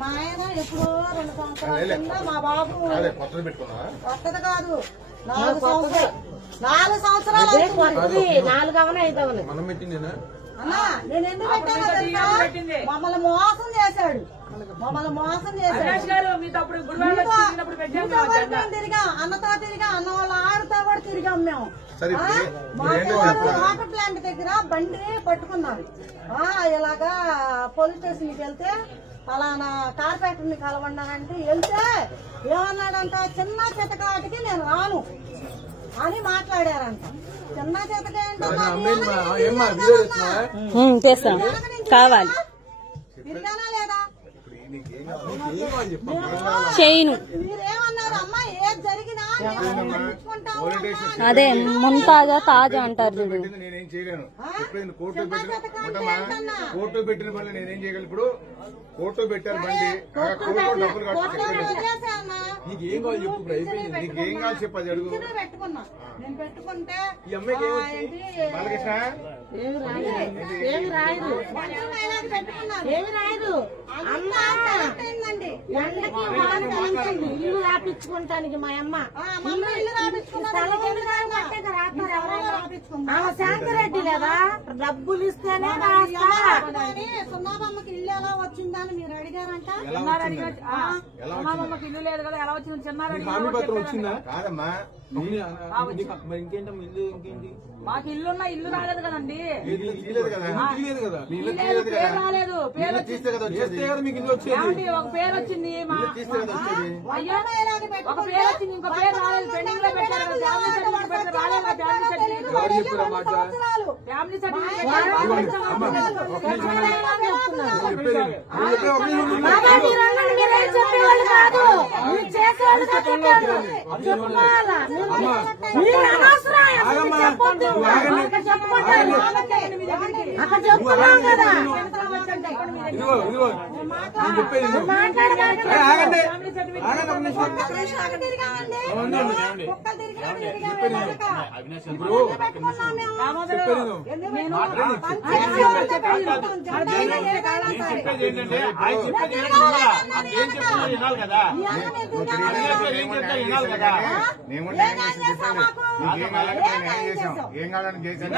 మా ఆయన ఎప్పుడో 2 సంవత్సరాల కింద మా బాబు కొత్తది కాదు 4 సంవత్సరాలు 4 అవనే 5 అవనే అన్నా నేను ఎందుకు పెట్టాను మమ్మల్ని మోసం చేశాడు తిరిగా అన్నతో తిరిగా అన్న వాళ్ళ ఆడుతో కూడా తిరిగాం మేము వాటర్ ప్లాంట్ దగ్గర బండి పట్టుకున్నారు ఇలాగా పోలీస్ స్టేషన్కి వెళ్తే ఫలానా కార్పొరేటర్ ని కలవన్నానంటే వెళ్తే ఏమన్నాడంట చిన్న చితకాటికి నేను రాను అని మాట్లాడారంట. చిన్న చితక కావాలి తిరిగానా లేదా చేయను మీరేమన్నారు అమ్మా ఏది జరిగినా అదే ముంతాజా తాజా అంటారు చూడు. నేనేం చేయలేను. కోర్టు పెట్టిన పనులు నేనేం చేయగలను. ఇప్పుడు కోర్టు పెట్టారు బండి కోర్టు డబ్బులు నీకేం కావాలి చెప్పు. నీకేం కావాలి చెప్పు. అది అడుగు. పెట్టుకున్నా నేను పెట్టుకుంటే ఈ అమ్మాయికి బాలకృష్ణ ఏమి రాయదు ఏమి రాయదు ఇల్లు రాపించుకుంటానికి మా అమ్మ శాంతిరెడ్డి లేదా డబ్బులు ఇస్తేనే సున్నాబమ్మకి ఇల్లు ఎలా వచ్చిందని మీరు అడిగారంట. సున్నాబమ్మకి ఇల్లు లేదు కదా ఎలా వచ్చింది చిన్నారెడ్డి వచ్చిందా కాదమ్మా. ఇంకేంటమ్మా ఇల్లు ఇంకేంటి మాకు ఇల్లున్నా ఇల్లు రాలేదు కదండి. రాలేదు పేరు ఒక పేరు వచ్చింది ఒక పేరు వచ్చింది ఇంకో పేరు రాలేదు. పెండింగ్ లో పెట్టారు ఫ్యామిలీ సర్టిఫికేట్ ఏం కావాలని చేశాను.